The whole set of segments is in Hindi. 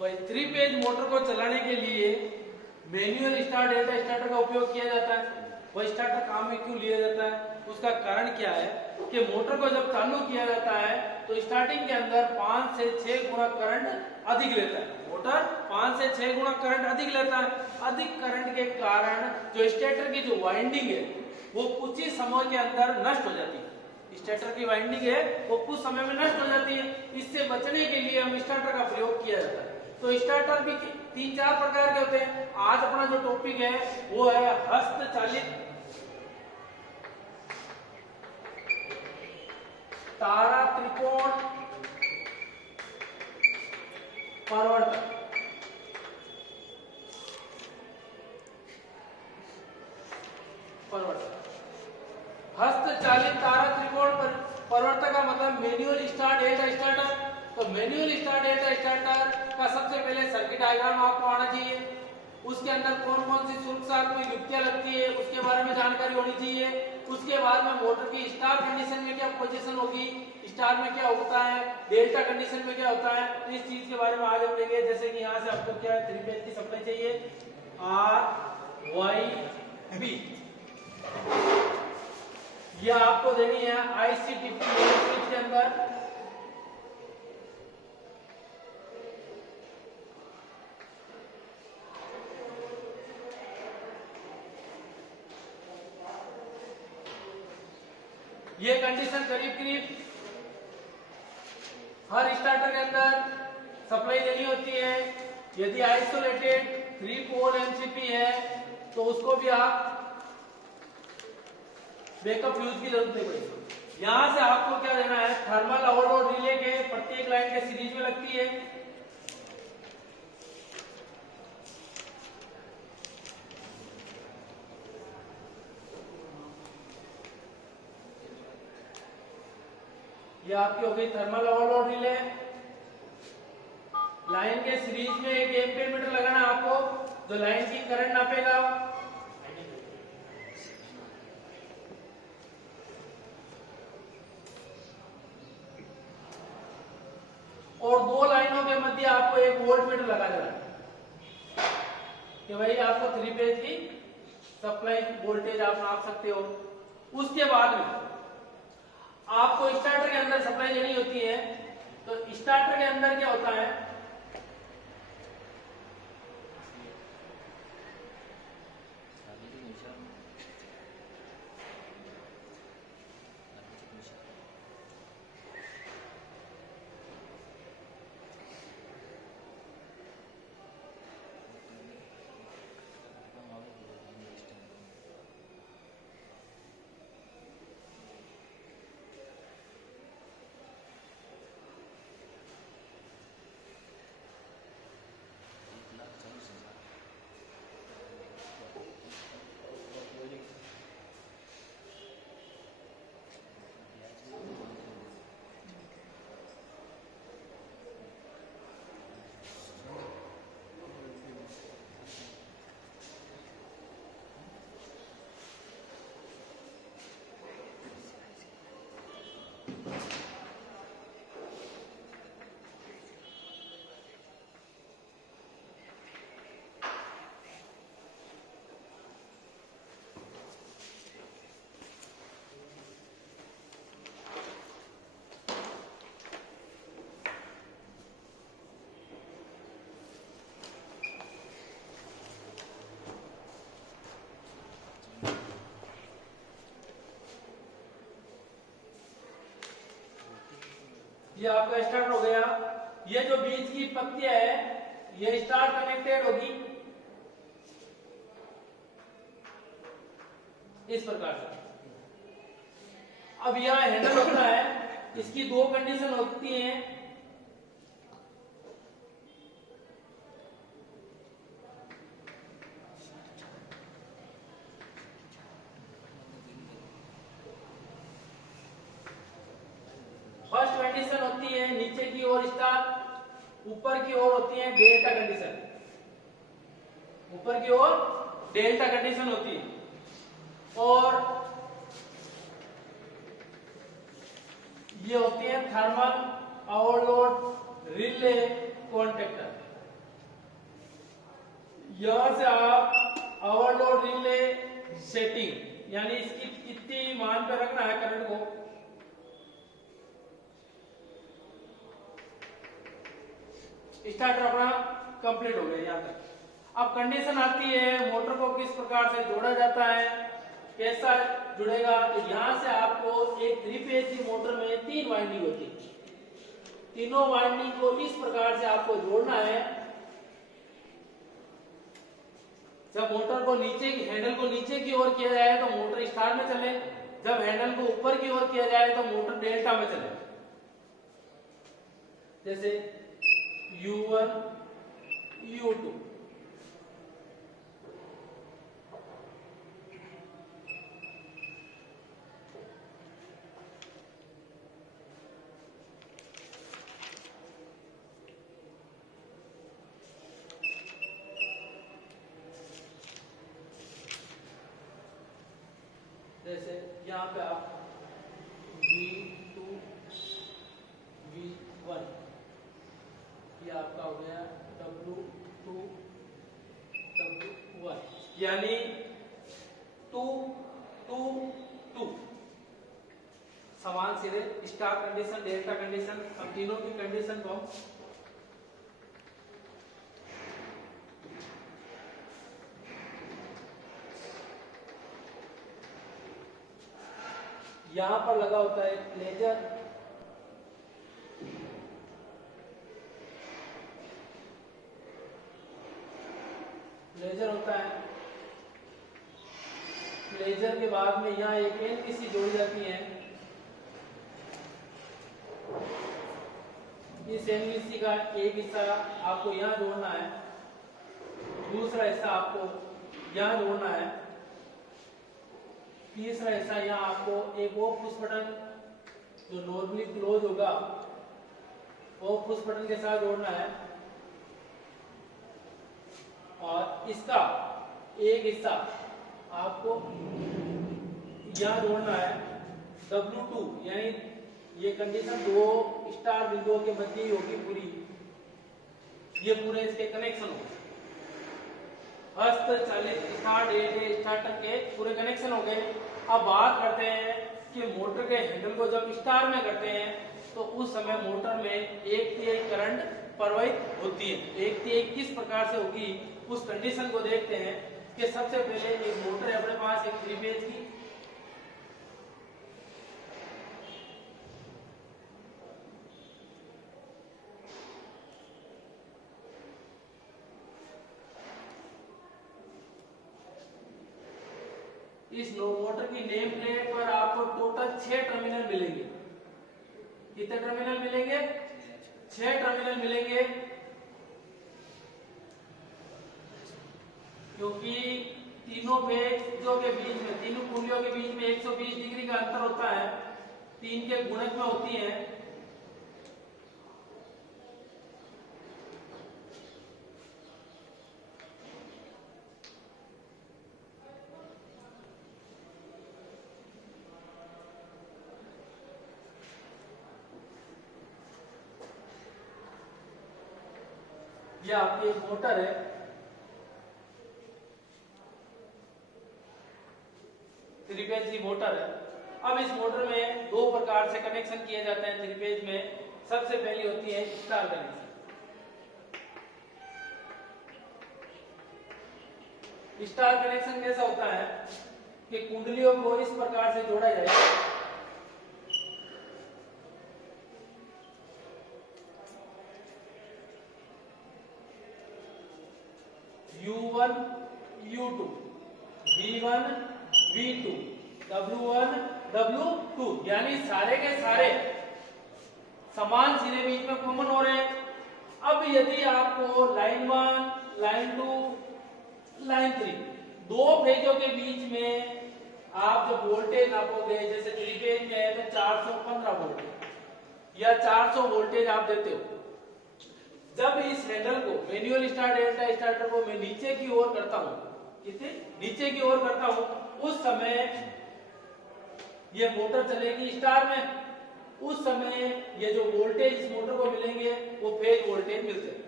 भाई 3 फेज मोटर को चलाने के लिए मैनुअल स्टार्ट डेल्टा स्टार्टर का उपयोग किया जाता है। वह स्टार्टर काम में क्यों लिया जाता है, उसका कारण क्या है कि मोटर को जब चालू किया जाता है तो स्टार्टिंग के अंदर 5 से 6 गुना करंट अधिक लेता है। मोटर 5 से 6 गुना करंट अधिक लेता है। अधिक करंट के कारण जो स्टेटर की जो वाइंडिंग है वो कुछ ही समय के अंदर नष्ट हो जाती है। स्टार्टर की वाइंडिंग है वो कुछ समय में नष्ट हो जाती है। इससे बचने के लिए हम स्टार्टर का प्रयोग किया जाता है। तो स्टार्टर भी 3-4 प्रकार के होते हैं। आज अपना जो टॉपिक है वो है हस्तचालित तारा त्रिकोण परिवर्तक। हस्तचालित तारा त्रिकोण परिवर्तक का मतलब मैनुअल स्टार्ट डेल्टा स्टार्टर। तो मैनुअल स्टार्ट डेल्टा स्टार्टर का सबसे पहले सर्किट डायग्राम आपको आना चाहिए। उसके अंदर कौन कौन सी सुरक्षात्मक युक्तियां लगती है उसके बारे में जानकारी होनी चाहिए। उसके बाद में मोटर की स्टार कंडीशन में क्या पोजीशन होगी, स्टार में क्या होता है, डेल्टा कंडीशन में क्या होता है, तो इस चीज के बारे में आज हम देखेंगे। जैसे कि यहाँ से आपको क्या 3 फेज की सप्लाई चाहिए RYB, यह आपको देनी है ICTP स्विच के अंदर। ये कंडीशन करीब करीब हर स्टार्टर के अंदर सप्लाई देनी होती है। यदि आइसोलेटेड 3 पोल MCP है तो उसको भी आप बैकअप यूज की जरूरत है। यहां से आपको क्या देना है, थर्मल ओवरलोड रिले के प्रत्येक लाइन के सीरीज में लगती है। ये आपकी हो गई थर्मल ओवरलोड रिले। लाइन के सीरीज में एक एम्पीयर मीटर लगाना है आपको जो लाइन की करंट नापेगा। और 2 लाइनों के मध्य आपको एक वोल्ट मीटर लगा देना है कि भाई आपको 3 फेज की सप्लाई वोल्टेज आप नाप सकते हो। उसके बाद में आपको स्टार्टर के अंदर सप्लाई देनी होती है। तो स्टार्टर के अंदर क्या होता है, ये आपका स्टार्ट हो गया। ये जो बीच की पत्तियां है ये स्टार कनेक्टेड होगी इस प्रकार से। अब यह हैंडल होता है, इसकी 2 कंडीशन होती हैं। फर्स्ट कंडीशन होती है नीचे की ओर स्टार, ऊपर की ओर होती है डेल्टा कंडीशन। ऊपर की ओर डेल्टा कंडीशन होती है और ये होती है थर्मल ओवरलोड रिले कॉन्टेक्टर। यहां से आप ओवरलोड रिले सेटिंग यानी इसकी कितनी मान पे रखना है करंट को, स्टार्टर अपना कंप्लीट हो गया यहां तक। अब कंडीशन आती है मोटर को किस प्रकार से जोड़ा जाता है, कैसा जुड़ेगा। तो यहां से आपको एक 3 फेज की मोटर में 3 वाइंडिंग होती है, तीनों वाइंडिंग को इस प्रकार से आपको जोड़ना है। जब मोटर को नीचे की हैंडल को नीचे की ओर किया जाए तो मोटर स्टार में चले, जब हैंडल को ऊपर की ओर किया जाए तो मोटर डेल्टा में चले। जैसे U1 U2 जैसे यहाँ पे आप V2 V1 ये आपका हो गया W2 W1 यानी 2 2 2 समान सिरे स्टार कंडीशन डेल्टा कंडीशन। अब तीनों की कंडीशन को यहां पर लगा होता है प्लेजर, प्लेजर होता है। प्लेजर के बाद में यहाँ एक एनपीसी जोड़ी जाती है। इस एनपीसी का एक हिस्सा आपको यहाँ जोड़ना है, दूसरा हिस्सा आपको यहाँ जोड़ना है, तीसरा हिस्सा यहाँ आपको एक ऑफ पुश बटन जो नॉर्मली क्लोज होगा ऑफ पुश बटन के साथ जोड़ना है, और इसका एक हिस्सा आपको यहाँ जोड़ना है W2 यानी ये कंडीशन दो स्टार बिंदुओं के मध्य ही होगी पूरी, ये पूरे इसके कनेक्शन हो हस्त चालित स्टार्ट स्टार्टर के पूरे कनेक्शन हो गए। अब बात करते हैं कि मोटर के हैंडल को जब स्टार में करते हैं तो उस समय मोटर में 1/3 करंट प्रवाहित होती है। 1/3 किस प्रकार से होगी उस कंडीशन को देखते हैं कि सबसे पहले एक मोटर है अपने पास एक 3 फेज की, इस मोटर की नेम प्लेट पर आपको टोटल 6 टर्मिनल मिलेंगे। कितने टर्मिनल मिलेंगे? 6 टर्मिनल मिलेंगे, क्योंकि तीनों फेजों के बीच में तीनों कुंडलियों के बीच में 120 डिग्री का अंतर होता है, 3 के गुणक में होती है। ये आपकी एक मोटर है, थ्री फेज की मोटर है। अब इस मोटर में दो प्रकार से कनेक्शन किए जाते हैं थ्री फेज में। सबसे पहली होती है स्टार कनेक्शन। स्टार कनेक्शन कैसा होता है कि कुंडलियों को इस प्रकार से जोड़ा जाए, U1 U2 V1 V2 W1 W2 यानी सारे के सारे समान सिरे बीच में कॉमन हो रहे हैं। अब यदि आपको लाइन 1 लाइन 2 लाइन 3 दो फेजों के बीच में आप जब वोल्टेज नापोगे, जैसे 3 फेज में है तो 415 वोल्ट या 400 वोल्टेज आप देते हो। जब इस हैंडल को मैनुअल स्टार्ट डेल्टा स्टार्टर को मैं नीचे की ओर करता हूं, कितने नीचे की ओर करता हूं, उस समय ये मोटर चलेगी स्टार में। उस समय ये जो वोल्टेज इस मोटर को मिलेंगे वो फेज वोल्टेज मिलते हैं।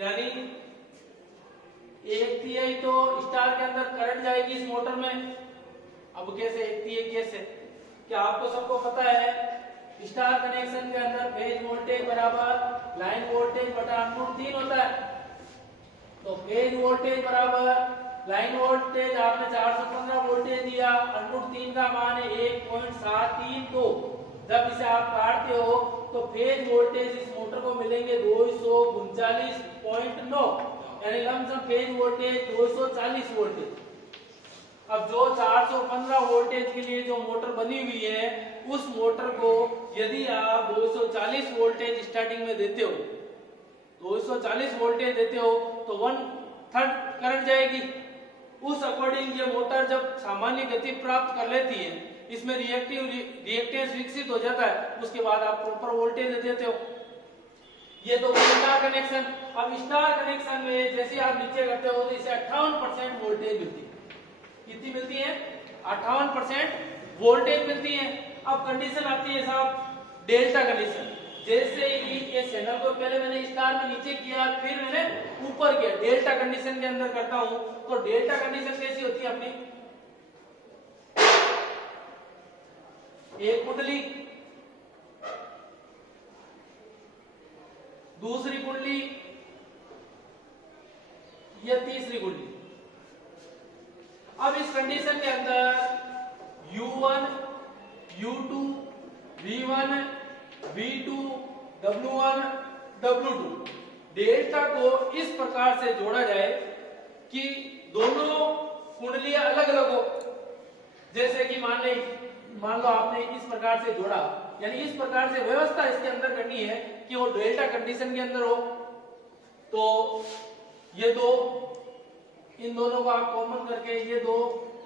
यानी एक तिहाई तो स्टार के अंदर करंट जाएगी इस मोटर में। अब कैसे एक तिहाई कैसे, क्या आपको सबको पता है स्टार कनेक्शन के अंदर फेज वोल्टेज बराबर लाइन वोल्टेज बटा √3 होता है। तो फेज वोल्टेज बराबर लाइन वोल्टेज आपने 415 वोल्टेज दिया, √3 का मान है 1.73। तो जब इसे आप काटते हो तो फेज वोल्टेज इस मोटर को मिलेंगे 239.9, यानी लमसम फेज वोल्टेज 240 वोल्टेज। अब जो 415 वोल्टेज के लिए जो मोटर बनी हुई है उस मोटर को यदि आप 240 वोल्टेज स्टार्टिंग में देते हो, 240 वोल्टेज देते हो तो 1/3 करंट जाएगी। उस अकॉर्डिंग ये मोटर जब सामान्य गति प्राप्त कर लेती है, इसमें रिएक्टेंस विकसित हो जाता है, उसके बाद आप प्रॉपर वोल्टेज दे देते हो। ये तो स्टार कनेक्शन। अब स्टार कनेक्शन में जैसे आप नीचे करते हो तो इसे 58% वोल्टेज मिलती है। कितनी मिलती है? 58% वोल्टेज मिलती है। अब कंडीशन आती है साहब डेल्टा कंडीशन। जैसे ही ये चैनल को पहले मैंने स्टार में नीचे किया, फिर मैंने ऊपर किया, डेल्टा कंडीशन के अंदर करता हूं तो डेल्टा कंडीशन कैसी होती है अपनी? एक कुंडली, दूसरी कुंडली, या तीसरी कुंडली। अब इस कंडीशन के अंदर U1, U2, V1, V2, W1, W2 delta को इस प्रकार से जोड़ा जाए कि दोनों कुंडलियां अलग अलग हो। जैसे कि मान लो आपने इस प्रकार से जोड़ा, यानी इस प्रकार से व्यवस्था इसके अंदर करनी है कि वो डेल्टा कंडीशन के अंदर हो। तो ये दो, इन दोनों को आप कॉमन करके, ये दो,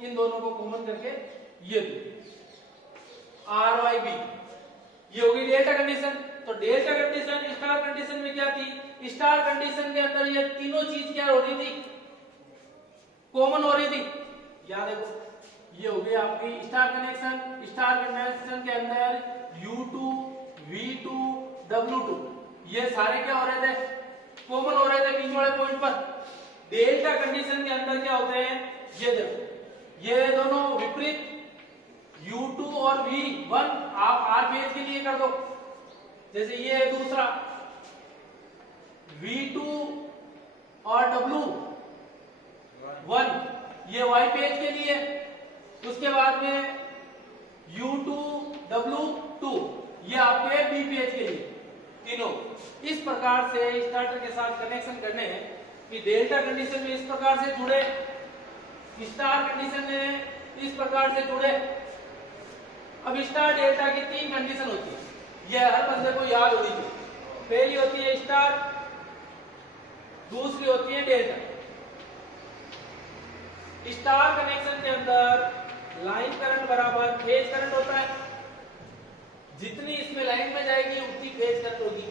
इन दोनों को कॉमन करके ये दो, RYB, ये होगी डेल्टा कंडीशन। तो डेल्टा कंडीशन स्टार कंडीशन में क्या थी? स्टार कंडीशन के अंदर ये तीनों चीज क्या हो रही थी? कॉमन हो रही थी। याद है, ये हो गई आपकी स्टार कनेक्शन। स्टार कनेक्शन के अंदर U2, V2, W2 ये सारे क्या हो रहे थे? कॉमन हो रहे थे बीच वाले पॉइंट पर। डेल्टा कंडीशन के अंदर क्या होते हैं? ये देखो, ये दोनों विपरीत U2 और V1 आप R फेज के लिए कर दो। जैसे ये है दूसरा V2 और W1 ये Y पेज के लिए। उसके बाद में U2, W2 ये आपके B पेज के लिए। तीनों इस प्रकार से स्टार्टर के साथ कनेक्शन करने हैं कि डेल्टा कंडीशन में इस प्रकार से जुड़े, स्टार कंडीशन में इस प्रकार से जुड़े। अब स्टार डेल्टा की 3 कंडीशन होती है, यह हर बंदे को याद होनी चाहिए। पहली होती है स्टार, दूसरी होती है डेल्टा। स्टार कनेक्शन के अंदर लाइन करंट बराबर फेज करंट होता है। जितनी इसमें लाइन में जाएगी उतनी फेज करंट होगी।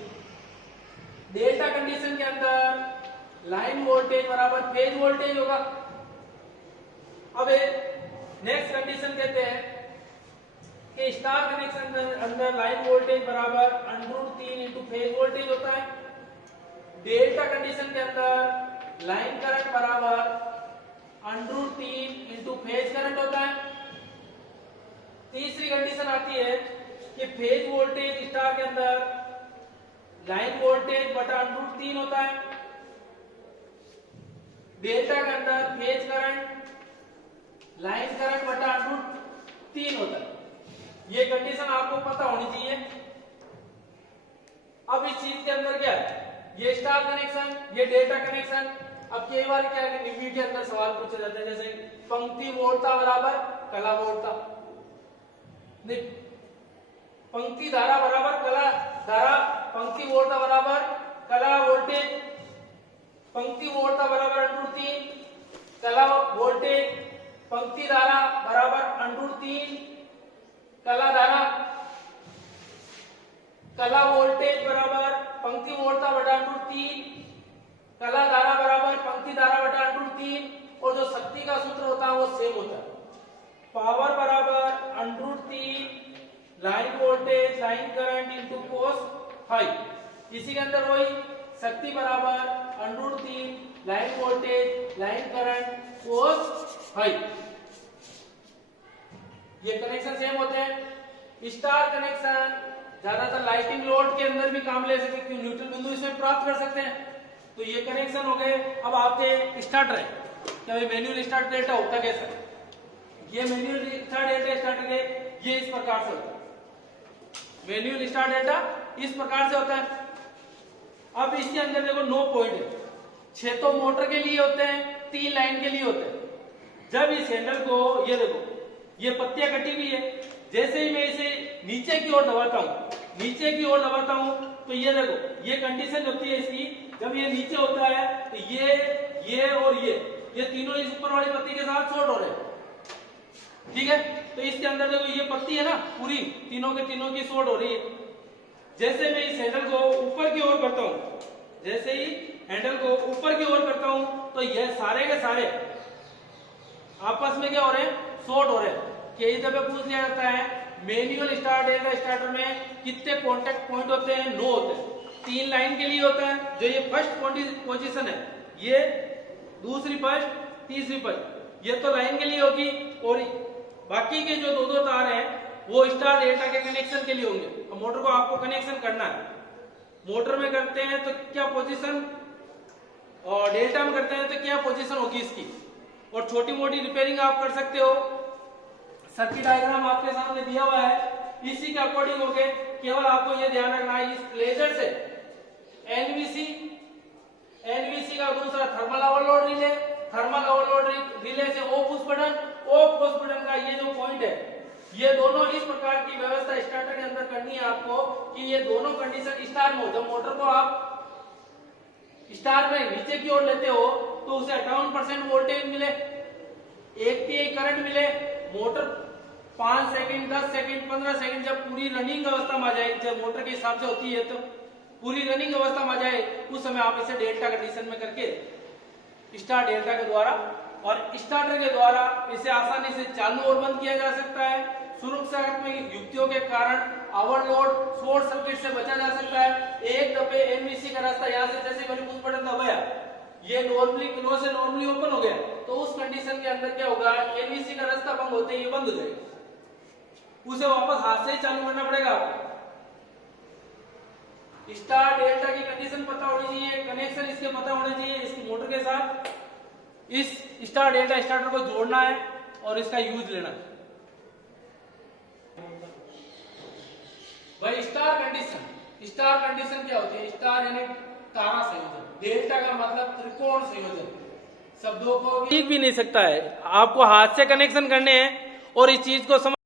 डेल्टा कंडीशन के अंदर लाइन वोल्टेज बराबर फेज वोल्टेज होगा। अब नेक्स्ट कंडीशन कहते हैं कि स्टार कनेक्शन के अंदर लाइन वोल्टेज बराबर √3 इंटू फेज वोल्टेज होता है। डेल्टा कंडीशन के अंदर लाइन करंट बराबर √3 इंटू फेज करंट होता है। तीसरी कंडीशन आती है कि फेज वोल्टेज स्टार के अंदर लाइन वोल्टेज बटा √3 होता है। डेल्टा के अंदर फेज करंट लाइन करंट बटा √3 होता है। ये कंडीशन आपको पता होनी चाहिए। अब इस चीज के अंदर क्या है? ये स्टार कनेक्शन, ये डेल्टा कनेक्शन। अब कई बार क्या है, रिव्यू के अंदर सवाल पूछे जाते हैं, जैसे पंक्ति वोल्टता बराबर कला वोल्टता, पंक्ति धारा बराबर कला धारा, पंक्ति वोल्टता बराबर कला वोल्टेज, पंक्ति वोल्टता बराबर √3 कला वोल्टेज, पंक्ति धारा बराबर √3 कला धारा, कला वोल्टेज बराबर पंक्ति वोल्टता बटा √3 कला धारा बराबर पंक्ति धारा बटा √3। और जो शक्ति का सूत्र होता है वो सेम होता है, पावर बराबर √3 line voltage line current into cos phi. इसी के अंदर वही शक्ति बराबर √3 line voltage line current cos phi. ये कनेक्शन सेम होते हैं। स्टार कनेक्शन ज्यादातर लाइटिंग लोड के अंदर भी काम ले सकते हैं, न्यूट्रल बिंदु इसमें प्राप्त कर सकते हैं। तो ये कनेक्शन हो गए। अब आपके स्टार्टर है क्या भाई, मैनुअल स्टार्ट डेटा होता कैसा है? ये मैनुअल स्टार्ट डेटा स्टार्टर के ये इस प्रकार से होता है। मैनुअल स्टार्ट डेटा इस प्रकार से होता है। अब इसके अंदर देखो 9 पॉइंट है, 6 तो मोटर के लिए होते हैं, 3 लाइन के लिए होते हैं। जब इस हैंडल को ये देखो ये पत्तियां कटी हुई है, जैसे ही मैं इसे नीचे की ओर दबाता हूं तो ये देखो ये कंडीशन होती है इसकी, जब ये नीचे होता है तो ये और ये तीनों इस ऊपर वाली पत्ती के साथ शॉर्ट हो रहे हैं। ठीक है, तो इसके अंदर देखो ये पत्ती है ना पूरी तीनों के तीनों की शॉर्ट हो रही है। जैसे मैं इस हैंडल को ऊपर की ओर करता हूं, जैसे ही हैंडल को ऊपर की ओर करता हूं तो ये सारे के सारे आपस में क्या हो रहे हैं, शॉर्ट हो रहे हैं। कई दफे पूछ लिया जाता है मैनुअल स्टार्ट डेटा स्टार्टर में कितने कॉन्टेक्ट पॉइंट होते हैं? 9 होते हैं। 3 लाइन के लिए होता है, जो ये फर्स्ट पोजीशन है, ये दूसरी फर्स्ट, तीसरी फर्स्ट, ये तो लाइन के लिए होगी, और बाकी के जो 2 तार हैं वो स्टार डेल्टा के कनेक्शन के लिए होंगे। तो मोटर को आपको कनेक्शन करना है। मोटर में करते हैं तो क्या पोजीशन, और डेल्टा में करते हैं तो क्या पोजीशन होगी इसकी, और छोटी मोटी रिपेयरिंग आप कर सकते हो। सर्किट डायग्राम आपके सामने दिया हुआ है, इसी के अकॉर्डिंग होके केवल आपको ये ध्यान रखना है इस लेजर से एनवीसी का दूसरा thermal overload relay, thermal overload relay से ऑफ पुश बटन का ये जो पॉइंट है, ये दोनों इस प्रकार की व्यवस्था स्टार्टर के अंदर करनी है आपको कि ये दोनों कंडीशन स्टार में हो। जब मोटर को आप स्टार में नीचे की ओर लेते हो तो उसे 58% वोल्टेज मिले, 1 pi करंट मिले। मोटर 5 सेकंड, 10 सेकंड, 15 सेकंड जब पूरी रनिंग अवस्था में आ जाए, जब मोटर के हिसाब से होती है तो पूरी रनिंग अवस्था में आ जाए, उस समय आप इसे डेल्टा कंडीशन में करके स्टार डेल्टा के द्वारा और स्टार्टर के द्वारा इसे आसानी से चालू और बंद किया जा सकता है। सुरक्षात्मक युक्तियों के कारण ओवरलोड शॉर्ट सर्किट से बचा जा सकता है। एक दफे एनवीसी का रास्ता यहाँ से जैसे मैंने पुश बटन दबाया, ये नॉर्मली क्लोज से नॉर्मली ओपन हो गया, तो उस कंडीशन के अंदर क्या होगा, एनवीसी का रास्ता बंद होते ही ये बंद हो जाएगा, उसे वापस हाथ से ही चालू करना पड़ेगा आपको। स्टार डेल्टा की कंडीशन पता होनी चाहिए, कनेक्शन इसके पता होने चाहिए इसकी मोटर के साथ। इस स्टार डेल्टा स्टार्टर को जोड़ना है और इसका यूज लेना है। भाई स्टार कंडीशन क्या होती है? स्टार यानी तारा संयोजन, डेल्टा का मतलब त्रिकोण संयोजन। शब्दों को ठीक भी नहीं सकता है, आपको हाथ से कनेक्शन करने हैं और इस चीज को समझ